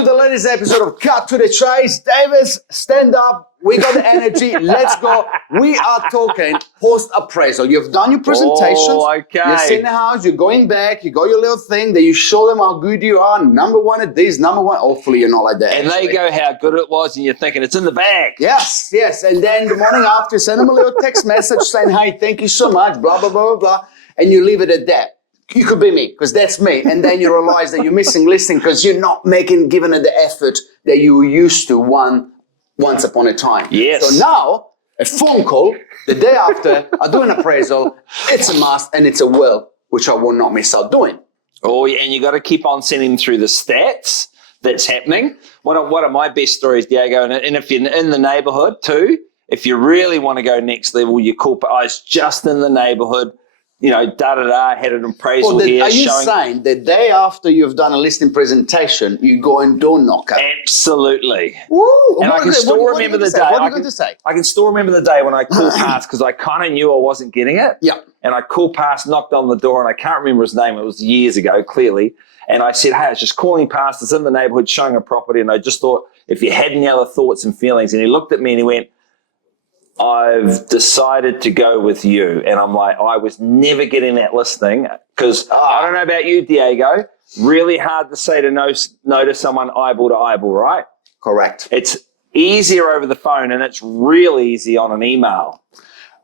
to the latest episode of Cut to the Chase. Davis, stand up. We got the energy. Let's go. We are talking post-appraisal. You've done your presentations. Oh, okay. You're sitting in the house. You're going back. You got your little thing that you show them how good you are. Number one at this, number one. Hopefully, you're not like that. And actually. they go how good it was, and you're thinking it's in the bag. Yes. And then the morning after, you send them a little text message saying, hey, thank you so much, blah, blah, blah, blah, blah. And you leave it at that. You could be me, because that's me. And then you realize that you're missing listening because you're not giving it the effort that you were used to once upon a time. Yes. So now, a phone call, the day after, I do an appraisal, it's a must and it's a will, which I will not miss out doing. Oh, yeah, and you got to keep on sending through the stats that's happening. One of my best stories, Diego, and if you're in the neighborhood too, if you really want to go next level, you call, I was just in the neighborhood, had an appraisal here. Are you showing saying the day after you've done a listing presentation, you go and door knocker? Absolutely. Woo! And I can still remember the day. What are you going to say? I can still remember the day when I called past because I kind of knew I wasn't getting it. Yeah. And I called past, knocked on the door, and I can't remember his name. It was years ago, clearly. And I said, hey, I was just calling past. It's in the neighborhood showing a property. And I just thought, if you had any other thoughts and feelings. And he looked at me and he went, I've decided to go with you. And I'm like, I was never getting that listing because I don't know about you, Diego, really hard to say to no to someone eyeball to eyeball, right? Correct. It's easier over the phone and it's real easy on an email.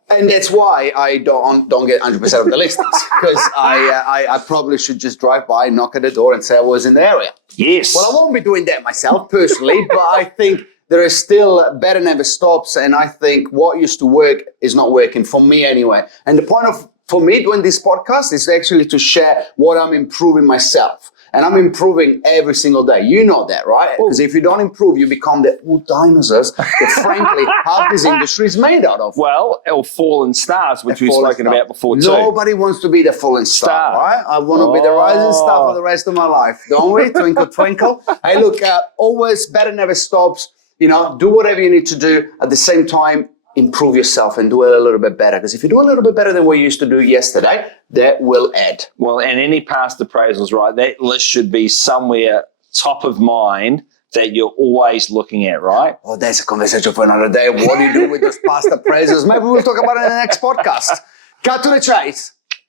And that's why I don't get 100% of the listings because I probably should just drive by, knock at the door and say I was in the area. Yes. Well, I won't be doing that myself personally, but I think there is still better never stops. And I think what used to work is not working for me anyway. And the point for me doing this podcast is actually to share what I'm improving myself. And I'm improving every single day. You know that, right? Because if you don't improve, you become the dinosaurs that frankly half this industry is made out of. Well, or fallen stars, which we've spoken about before too. Nobody wants to be the fallen star, right? I want to be the rising star for the rest of my life. Don't we? Twinkle, twinkle. Hey, look, always better never stops. Do whatever you need to do. At the same time, improve yourself and do it a little bit better. Because if you do a little bit better than what you used to do yesterday, that will add. Well, and any past appraisals, right? That list should be somewhere top of mind that you're always looking at, right? Oh, that's a conversation for another day. What do you do with those past appraisals? Maybe we'll talk about it in the next podcast. Cut to the chase.